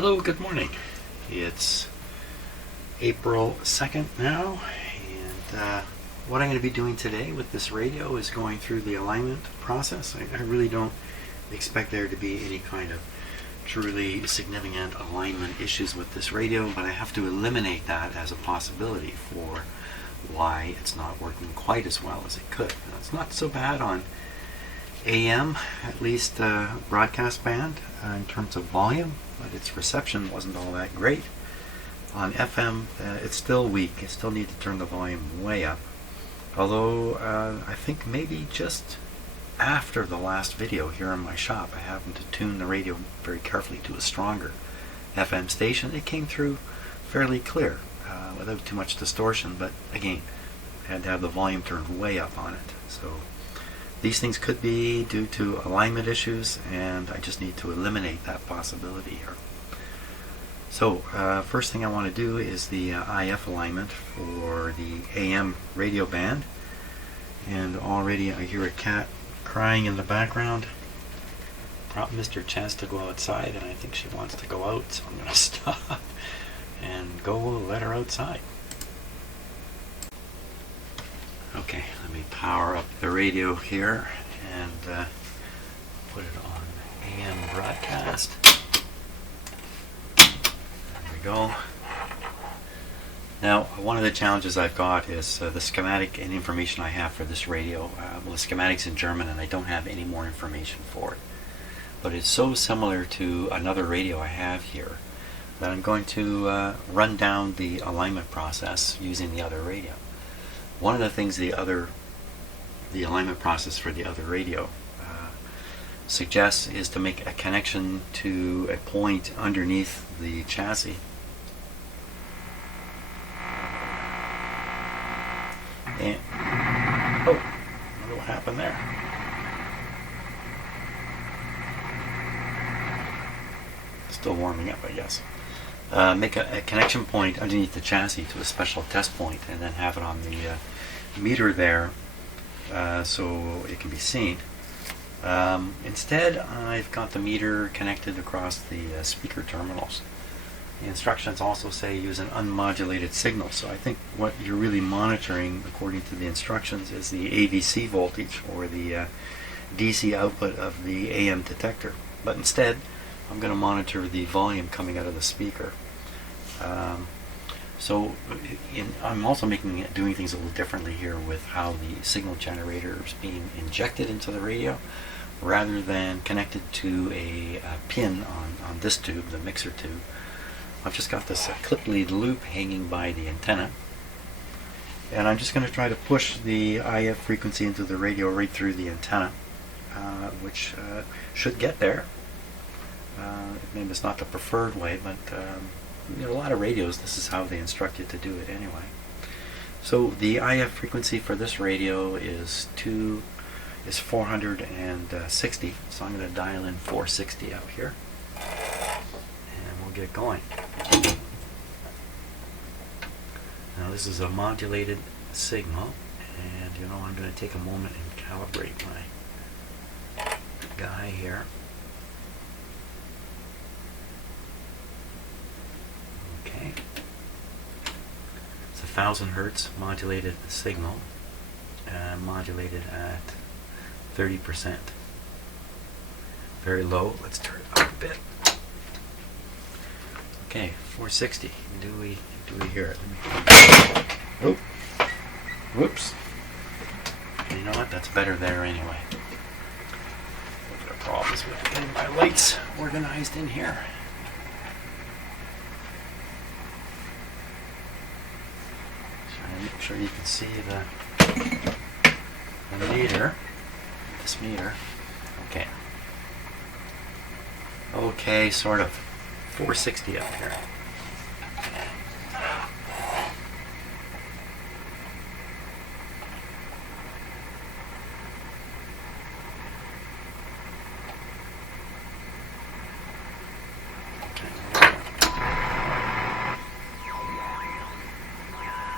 Hello, good morning. It's April 2nd now, and what I'm going to be doing today with this radio is going through the alignment process. I really don't expect there to be any kind of truly significant alignment issues with this radio, but I have to eliminate that as a possibility for why it's not working quite as well as it could. Now, it's not so bad on AM, at least broadcast band, in terms of volume, but its reception wasn't all that great. On FM, it's still weak. I still need to turn the volume way up. Although I think maybe just after the last video here in my shop, I happened to tune the radio very carefully to a stronger FM station. It came through fairly clear, without too much distortion, but again, I had to have the volume turned way up on it. So these things could be due to alignment issues, and I just need to eliminate that possibility here. So first thing I want to do is the IF alignment for the AM radio band. And already I hear a cat crying in the background. Missed her chance to go outside, and I think she wants to go out, so I'm going to stop and go let her outside. Okay, let me power up the radio here and put it on AM broadcast. There we go. Now, one of the challenges I've got is the schematic and information I have for this radio. Well, the schematic's in German, and I don't have any more information for it. But it's so similar to another radio I have here that I'm going to run down the alignment process using the other radio. One of the things the alignment process for the other radio suggests is to make a connection to a point underneath the chassis. And, oh, I wonder what happened there. Still warming up, I guess. Make a connection point underneath the chassis to a special test point, and then have it on the meter there so it can be seen. Instead, I've got the meter connected across the speaker terminals. The instructions also say use an unmodulated signal, so I think what you're really monitoring, according to the instructions, is the AVC voltage, or the DC output of the AM detector. But instead, I'm going to monitor the volume coming out of the speaker. I'm also doing things a little differently here with how the signal generator is being injected into the radio, rather than connected to a pin on this tube, the mixer tube. I've just got this clip lead loop hanging by the antenna, and I'm just going to try to push the IF frequency into the radio right through the antenna, which should get there. Maybe it's not the preferred way, but a lot of radios, this is how they instruct you to do it anyway. So the IF frequency for this radio is 460, so I'm going to dial in 460 out here, and we'll get going. Now this is a modulated signal, and I'm going to take a moment and calibrate my guy here. Okay, it's 1,000 hertz modulated signal, modulated at 30%. Very low. Let's turn it up a bit. Okay, 460. Do we hear it? Oh, whoops. You know what? That's better there anyway. Look at the problems with getting my lights organized in here. Make sure you can see the meter, this meter. Okay, sort of 460 up here.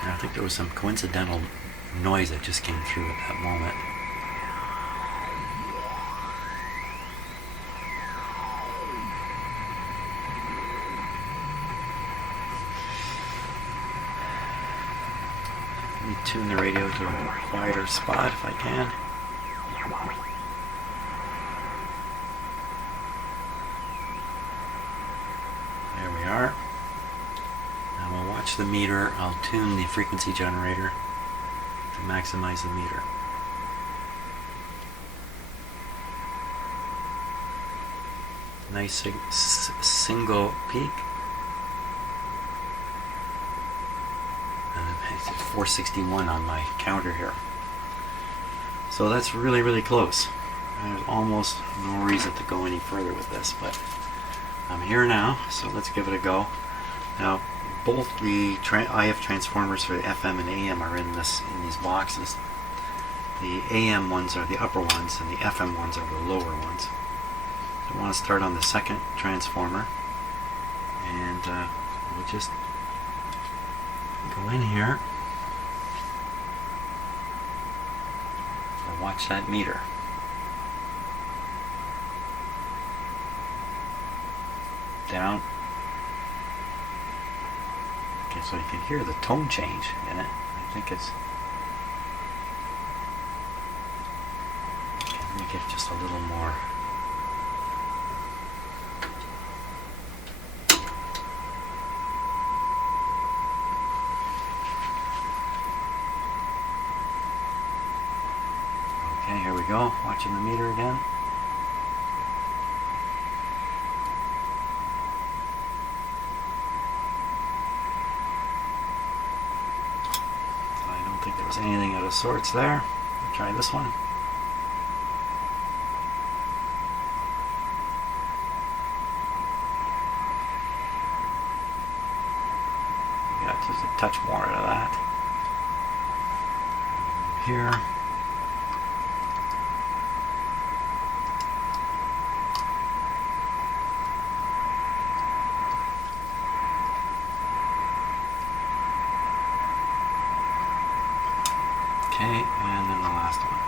I think there was some coincidental noise that just came through at that moment. me tune the radio to a quieter spot if I can. There we are. Now we'll watch the meter. I'll tune the frequency generator to maximize the meter. Nice single peak. It's at 461 on my counter here. So that's really, really close. There's almost no reason to go any further with this, but I'm here now, so let's give it a go. Now, both the IF transformers for the FM and AM are in these boxes. The AM ones are the upper ones, and the FM ones are the lower ones. So I want to start on the second transformer, and we'll just go in here and watch that meter. Down. Okay, so you can hear the tone change in it. I think it's... Okay, let me get just a little more. Okay, here we go. Watching the meter again. I don't think there was anything out of sorts there. I'll try this one. Got just a touch more out of that. Here. Okay, and then the last one.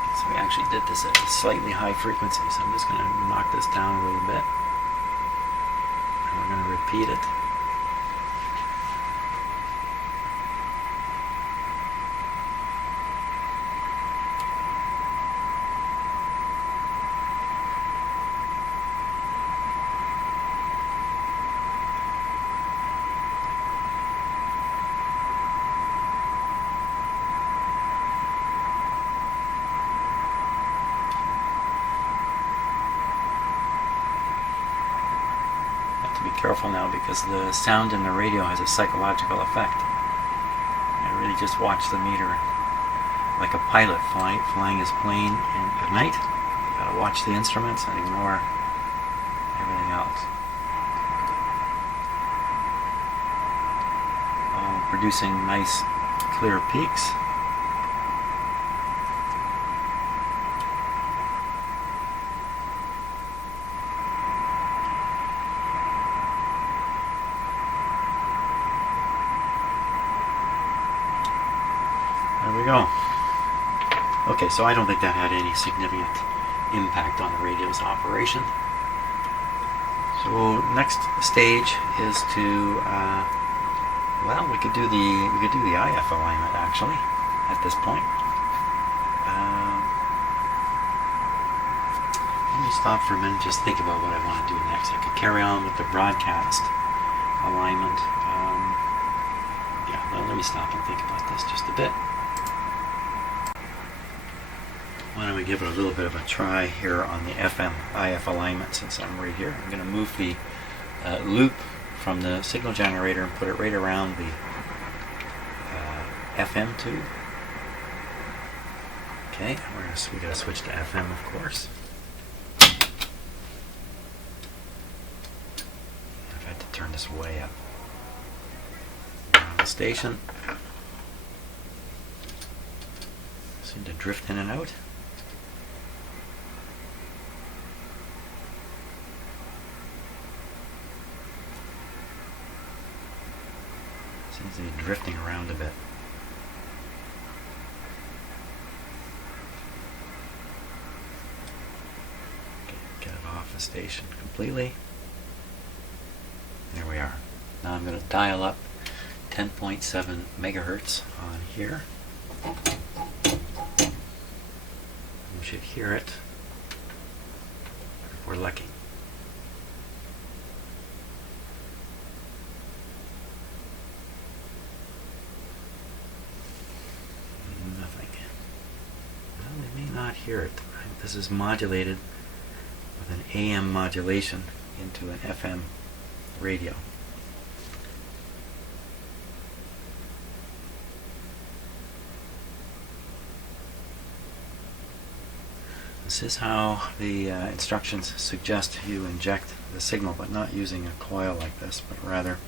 Okay, so we actually did this at a slightly high frequency, so I'm just going to knock this down a little bit. And we're going to repeat it. To be careful now because the sound in the radio has a psychological effect. I really just watch the meter like a pilot flying his plane at night. You gotta watch the instruments and ignore everything else. Producing nice clear peaks. There we go. Okay, so I don't think that had any significant impact on the radio's operation. So next stage is to, well, we could do the IF alignment actually at this point. Let me stop for a minute, just think about what I want to do next. I could carry on with the broadcast alignment. Yeah, let me stop and think about this just a bit. Why don't we give it a little bit of a try here on the FM IF alignment since I'm right here. I'm going to move the loop from the signal generator and put it right around the FM tube. Okay, we got to switch to FM, of course. I've had to turn this way up. On the station. Seem to drift in and out. Seems to be drifting around a bit. Okay, get it off the station completely. There we are. Now I'm going to dial up 10.7 megahertz on here. You should hear it if we're lucky. Nothing. Well, we may not hear it. This is modulated with an AM modulation into an FM radio. This is how the instructions suggest you inject the signal, but not using a coil like this, but rather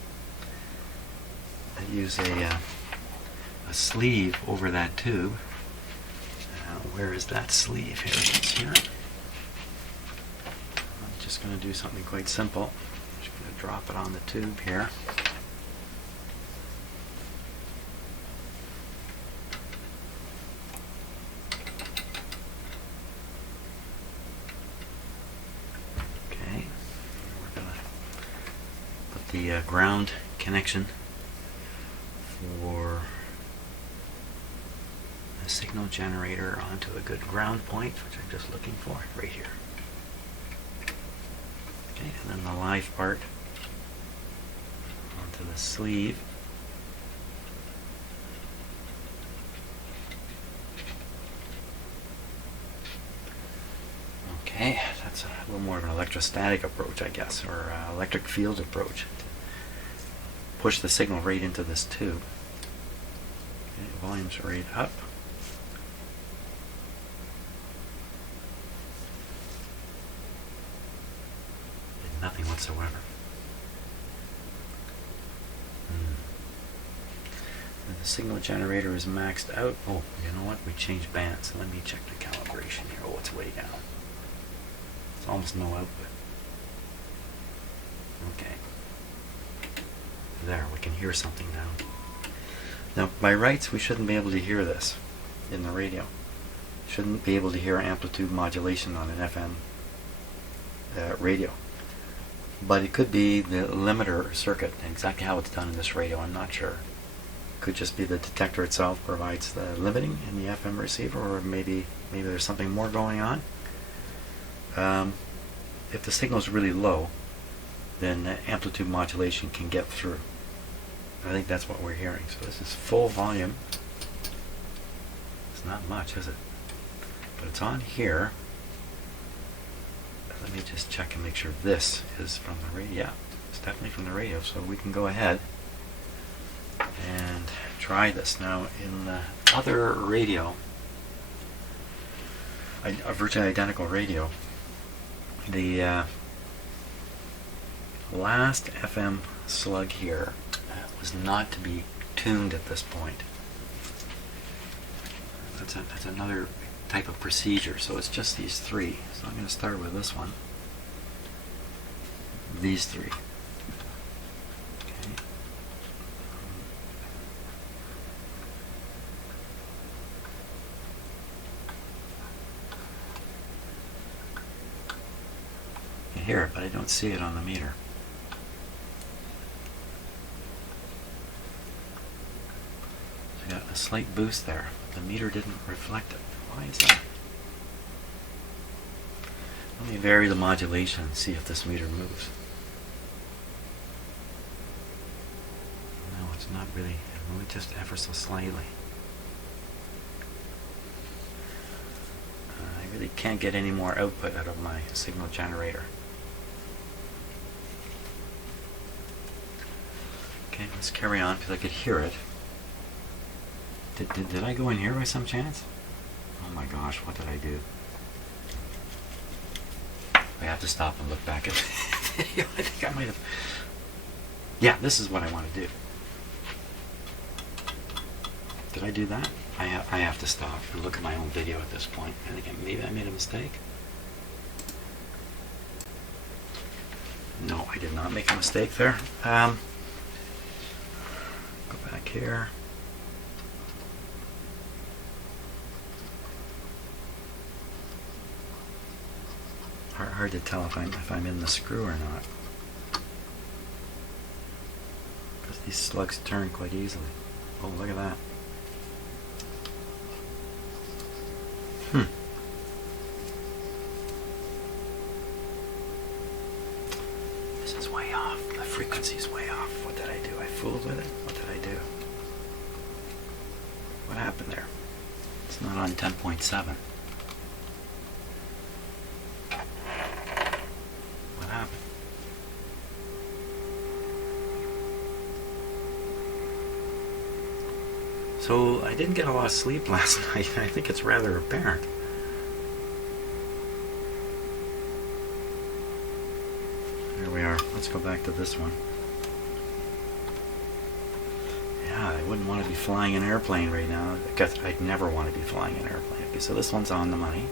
use a sleeve over that tube. Where is that sleeve? Here it is here. I'm just going to do something quite simple. I'm just going to drop it on the tube here. Okay. We're going to put the ground connection for signal generator onto a good ground point, which I'm just looking for right here. Okay, and then the live part onto the sleeve. Okay, that's a little more of an electrostatic approach, I guess, or electric field approach. Push the signal right into this tube. Okay, volume's right up. Nothing whatsoever. The signal generator is maxed out. Oh, you know what? We changed bands. Let me check the calibration here. Oh, it's way down. It's almost no output. Okay. There, we can hear something now. Now, by rights, we shouldn't be able to hear this in the radio. Shouldn't be able to hear amplitude modulation on an FM radio. But it could be the limiter circuit. Exactly how it's done in this radio, I'm not sure. It could just be the detector itself provides the limiting in the FM receiver, or maybe there's something more going on. If the signal is really low, then amplitude modulation can get through. I think that's what we're hearing. So this is full volume. It's not much, is it? But it's on here. Let me just check and make sure this is from the radio. Yeah, it's definitely from the radio, so we can go ahead and try this. Now, in the other radio, a virtually identical radio, the last FM slug here was not to be tuned at this point. That's another type of procedure, so it's just these three. So I'm going to start with this one. These three. Okay. I can hear it, but I don't see it on the meter. So I got a slight boost there. The meter didn't reflect it. Why is that? Let me vary the modulation and see if this meter moves. No, it's not really. It moved just ever so slightly. I really can't get any more output out of my signal generator. Okay, let's carry on because I could hear it. Did I go in here by some chance? Oh my gosh, what did I do? I have to stop and look back at the video. I think I might have... Yeah, this is what I want to do. Did I do that? I have to stop and look at my own video at this point. I think maybe I made a mistake. No, I did not make a mistake there. Go back here. hard to tell if I'm in the screw or not. Because these slugs turn quite easily. Oh, look at that. This is way off. The frequency's way off. What did I do? I fooled with it? What did I do? What happened there? It's not on 10.7. What happened? So I didn't get a lot of sleep last night. I think it's rather apparent. There we are. Let's go back to this one. Yeah, I wouldn't want to be flying an airplane right now. I'd never want to be flying an airplane. Okay, so this one's on the money.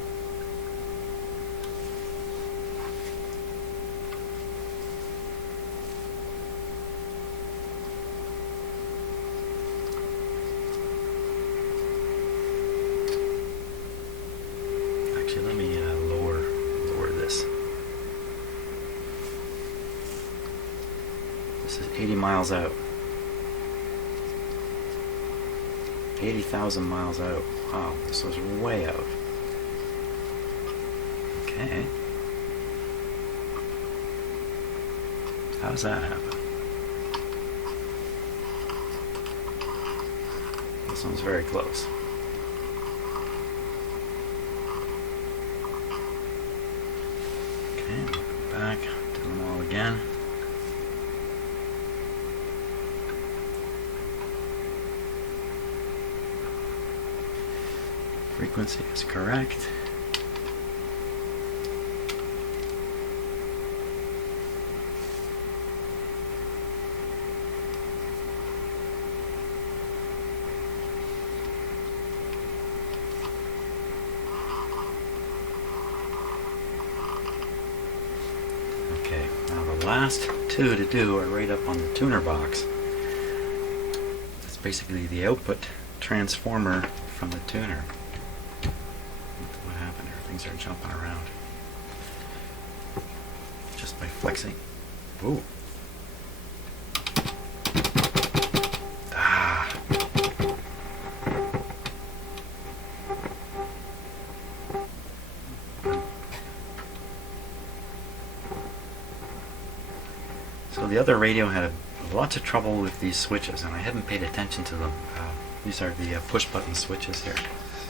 Actually, let me lower this. This is 80 miles out. 80,000 miles out. Wow, this was way out. Okay. How does that happen? This one's very close. Okay, go back, do them all again. Frequency is correct. Okay, now the last two to do are right up on the tuner box. That's basically the output transformer from the tuner. What happened here? Things are jumping around. Just by flexing. Ooh. Ah. So the other radio had lots of trouble with these switches, and I hadn't paid attention to them. These are the push button switches here.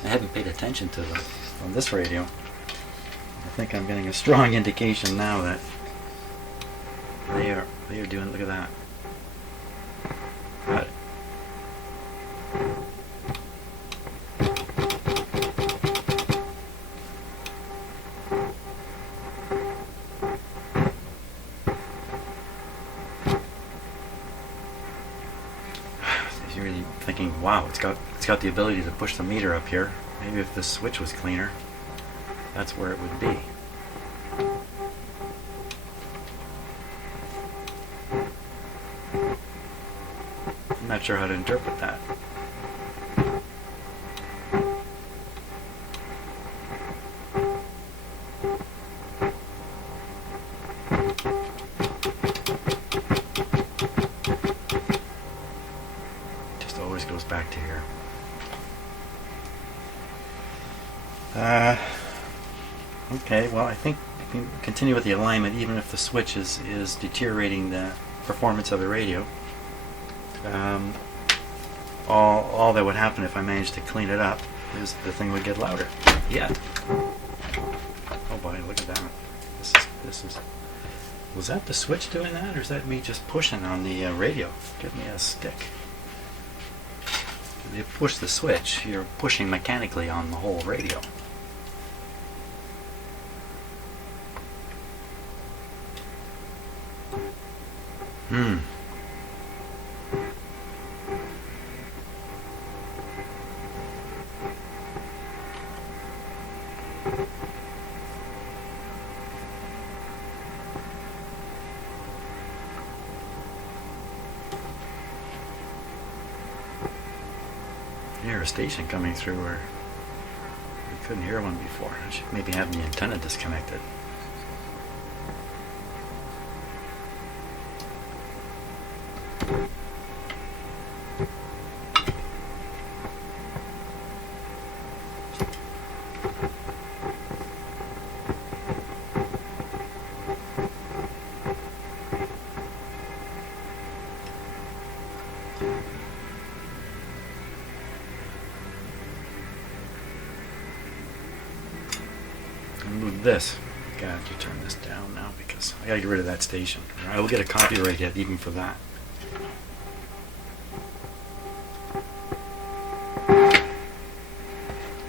I hadn't paid attention to them on this radio. I think I'm getting a strong indication now that they are doing. Look at that. Got it. You're really thinking, wow, it's got the ability to push the meter up here. Maybe if this switch was cleaner, that's where it would be. I'm not sure how to interpret that. Just always goes back to here. Okay, well, I think we can continue with the alignment even if the switch is deteriorating the performance of the radio. All that would happen if I managed to clean it up is the thing would get louder. Yeah. Oh boy, look at that. This is. Was that the switch doing that, or is that me just pushing on the radio? Give me a stick. If you push the switch, you're pushing mechanically on the whole radio. Hear a station coming through where we couldn't hear one before. I should maybe have the antenna disconnected. to move this. I have to turn this down now because I gotta get rid of that station. I will get a copyright hit even for that.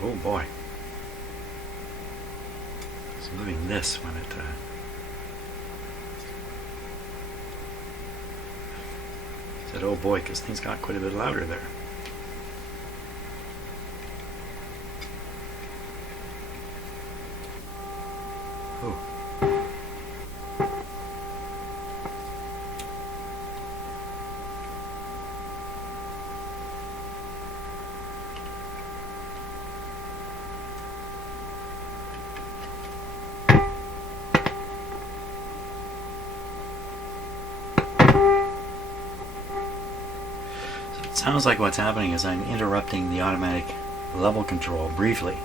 Oh boy. It's moving this when it said oh boy, because things got quite a bit louder there. Oh. So it sounds like what's happening is I'm interrupting the automatic level control briefly,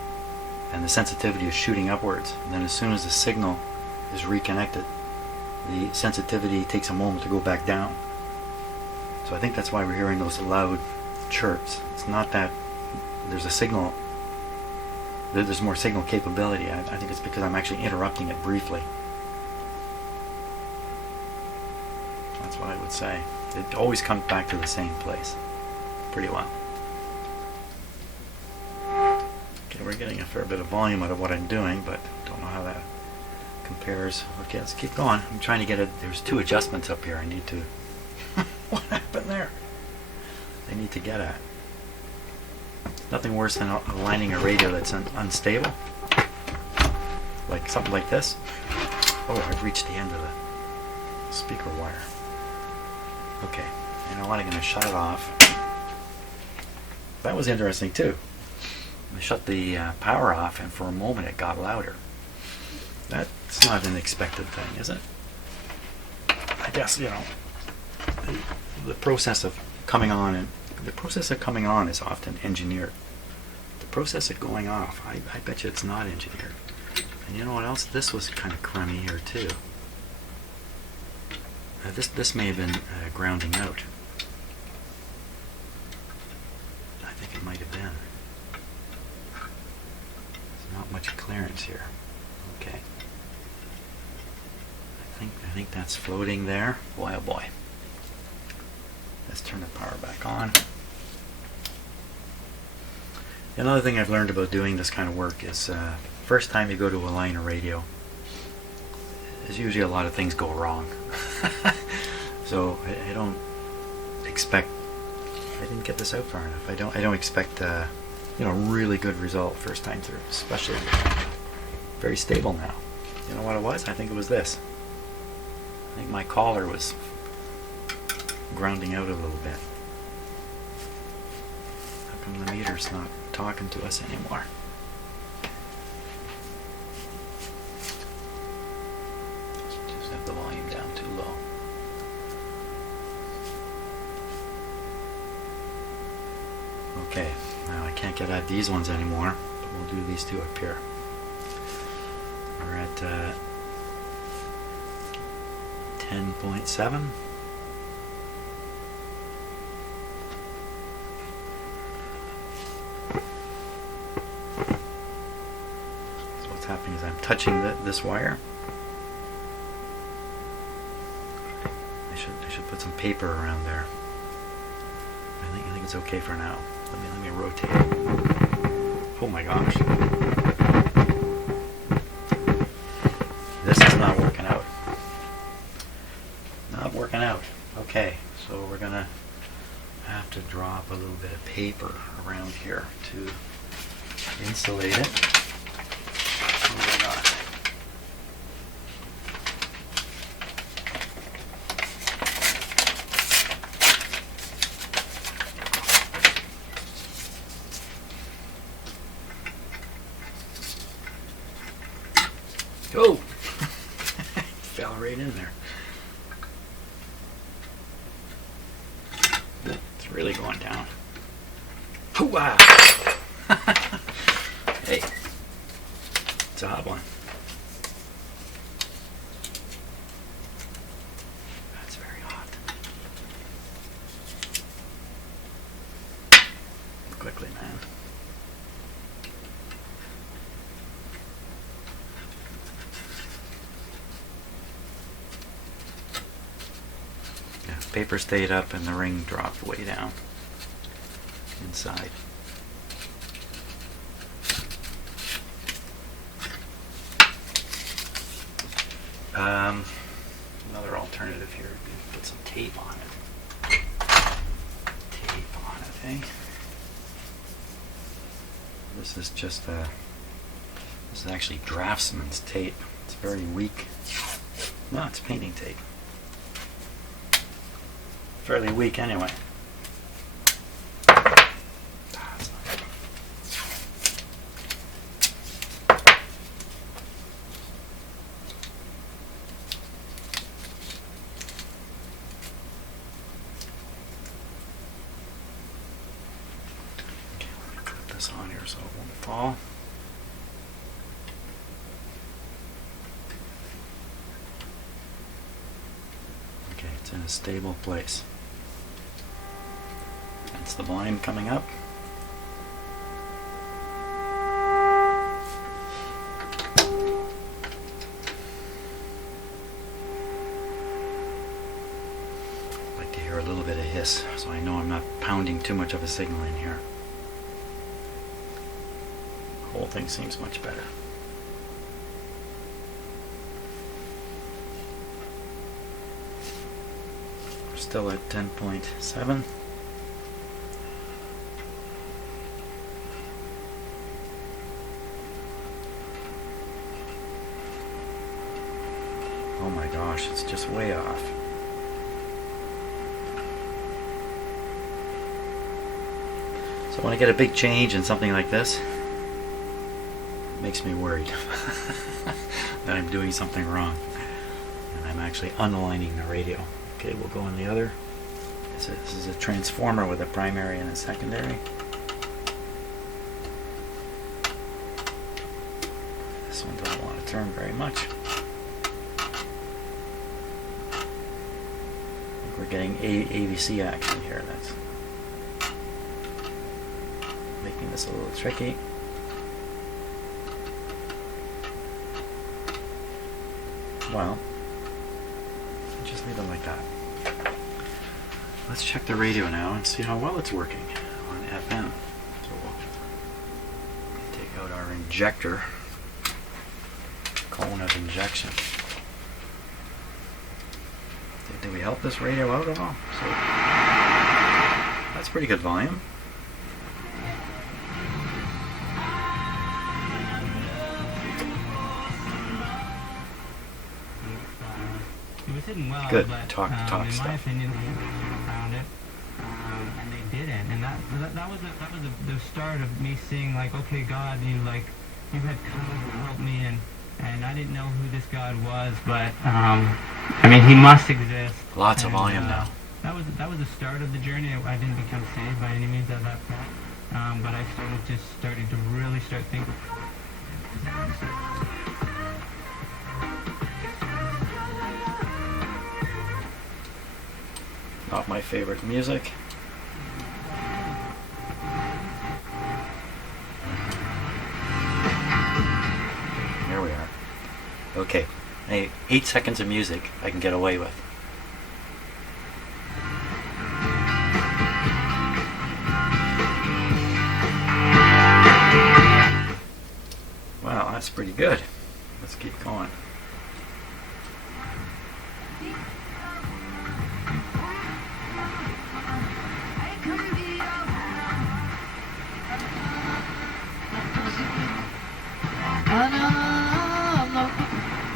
and the sensitivity is shooting upwards. And then as soon as the signal is reconnected, the sensitivity takes a moment to go back down. So I think that's why we're hearing those loud chirps. It's not that there's a signal, there's more signal capability. I think it's because I'm actually interrupting it briefly. That's what I would say. It always comes back to the same place pretty well. Okay, we're getting a fair bit of volume out of what I'm doing, but don't know how that compares. Okay, let's keep going. I'm trying to get it. There's two adjustments up here I need to... What happened there? I need to get at. Nothing worse than aligning a radio that's unstable. Like something like this. Oh, I've reached the end of the speaker wire. Okay, you know what? I'm going to shut it off. That was interesting too. I shut the power off, and for a moment it got louder. That's not an expected thing, is it? I guess, you know, the process of coming on, and the process of coming on is often engineered. The process of going off, I bet you it's not engineered. And you know what else? This was kind of crummy here too. This may have been grounding out. I think it might have been. There's not much clearance here. Okay. I think that's floating there. Boy, oh boy. Let's turn the power back on. Another thing I've learned about doing this kind of work is first time you go to align a radio, there's usually a lot of things go wrong. So I don't expect, I didn't get this out far enough. I don't expect really good result first time through, especially very stable now. You know what it was? I think it was this. I think my collar was grounding out a little bit. How come the meter's not talking to us anymore? Just have the volume down too low. Okay, now I can't get at these ones anymore, but we'll do these two up here. We're at 10.7. So what's happening is I'm touching this wire. I should put some paper around there. I think it's okay for now. Let me rotate it. Oh my gosh. This is not working out. Not working out. Okay, so we're gonna have to drop a little bit of paper around here to insulate it. Oh my gosh. Oh! Fell right in there. It's really going down. Hoo-ah! Hey, it's a hot one. That's very hot. Quickly, man. paper stayed up and the ring dropped way down inside. Another alternative here would be to put some tape on it. Tape on it, eh? This is just this is actually draftsman's tape. It's very weak. No, it's painting tape. Fairly weak anyway. This on here so it won't fall. Okay, it's in a stable place. That's the volume coming up. I like to hear a little bit of hiss, so I know I'm not pounding too much of a signal in here. The whole thing seems much better. We're still at 10.7. Oh my gosh, it's just way off. So when I get a big change in something like this, makes me worried that I'm doing something wrong and I'm actually unlining the radio. Okay, we'll go on the other. This is a transformer with a primary and a secondary. This one doesn't want to turn very much. I think we're getting AVC action here. That's making this a little tricky. Well, just leave it like that. Let's check the radio now and see how well it's working on FM. So we'll take out our injector, cone of injection. Did we help this radio out at all? So that's pretty good volume. Well, good but, talk in stuff. my opinion, they found it, and they didn't, and that was the start of me seeing, like, okay, God, you had come to help me, and I didn't know who this God was, but I mean, He must exist. Lots of volume now. That was the start of the journey. I didn't become saved by any means at that point, but I started to really start thinking. Not my favorite music. Here we are. Okay, 8 seconds of music I can get away with. Wow, that's pretty good. Let's keep going.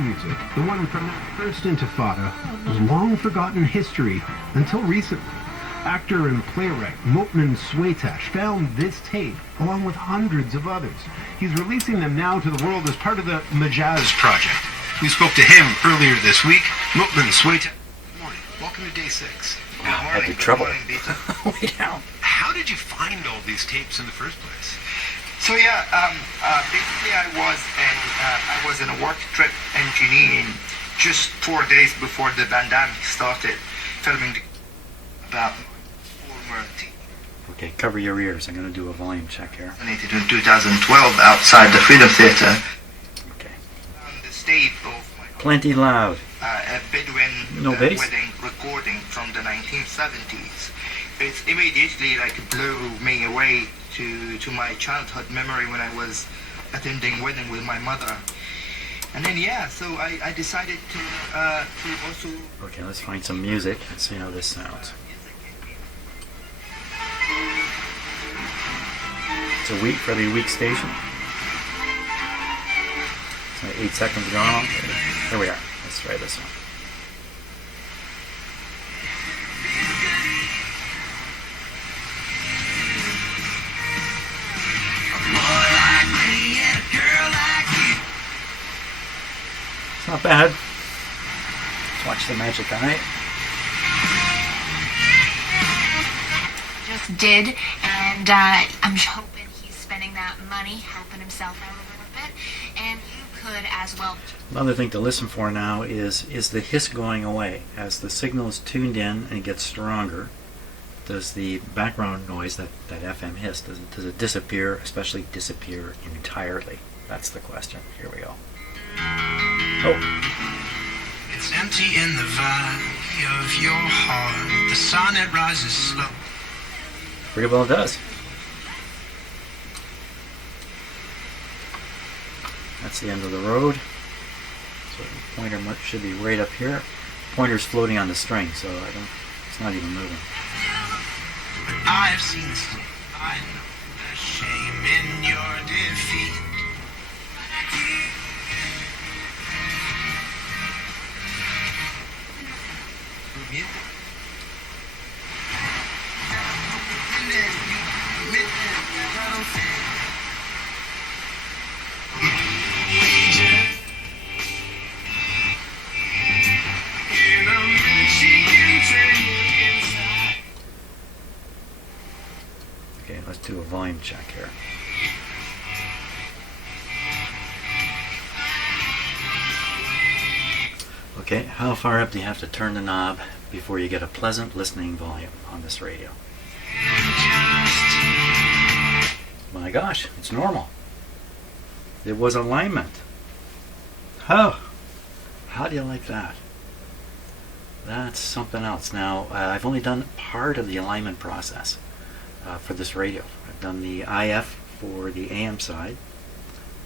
Music, the one from the First Intifada, was long forgotten history until recently. Actor and playwright Motman Swaytash found this tape along with hundreds of others. He's releasing them now to the world as part of the Majaz Project. We spoke to him earlier this week. Motman Swaytash. Good morning. Welcome to day 6. Wow, I had trouble. Way down. How did you find all these tapes in the first place? So yeah, basically I was in a work trip in Guinea just 4 days before the pandemic started, filming about former team. Okay, cover your ears. I'm going to do a volume check here. In 2012 outside the Freedom Theatre. Okay. On the stage of Plenty loud. a Bedouin No bass? wedding recording from from the 1970s. It immediately like blew me away to my childhood memory when I was attending wedding with my mother. And then so I decided to also. Okay, let's find some music and see how this sounds. It's a fairly weak station. It's like 8 seconds gone. There we are. Let's try this one. It's not bad. Let's watch the magic eye. Just did, and I'm hoping he's spending that money helping himself out a little bit, and you could as well. Another thing to listen for now is the hiss going away? As the signal is tuned in and gets stronger, does the background noise, that FM hiss, does it disappear, especially disappear entirely? That's the question. Here we go. Oh. It's empty in the valley of your heart. The sun, it rises slow. Pretty well it does. That's the end of the road. So the pointer should be right up here. Pointer's floating on the string, so it's not even moving. I have seen this. I know the shame in your defeat. Okay, let's do a volume check here. Okay, how far up do you have to turn the knob before you get a pleasant listening volume on this radio? My gosh, it's normal. It was alignment. How do you like that? That's something else. Now, I've only done part of the alignment process for this radio. I've done the IF for the AM side,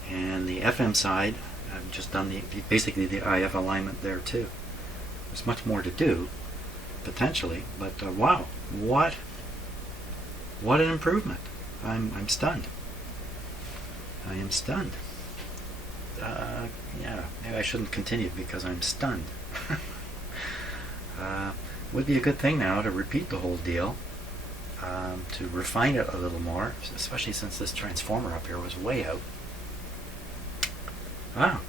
and the FM side, I've just done basically the IF alignment there too. There's much more to do, potentially, but wow, what an improvement. I'm stunned. I am stunned. Maybe I shouldn't continue because I'm stunned. Would be a good thing now to repeat the whole deal, to refine it a little more, especially since this transformer up here was way out. Wow.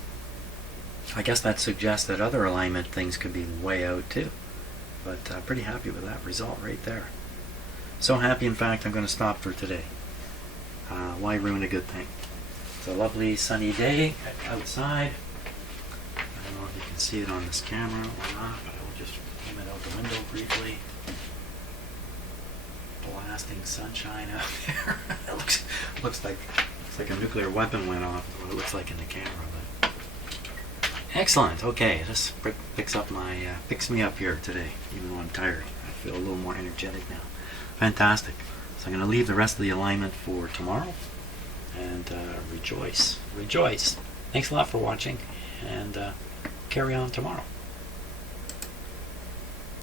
I guess that suggests that other alignment things could be way out too. But pretty happy with that result right there. So happy, in fact, I'm going to stop for today. Why ruin a good thing? It's a lovely sunny day outside. I don't know if you can see it on this camera or not, but I will just aim it out the window briefly. Blasting sunshine out there. It looks like a nuclear weapon went off. Is what it looks like in the camera. But excellent. Okay, this picks me up here today, even though I'm tired. I feel a little more energetic now. Fantastic. So I'm going to leave the rest of the alignment for tomorrow. And rejoice. Thanks a lot for watching, and carry on tomorrow.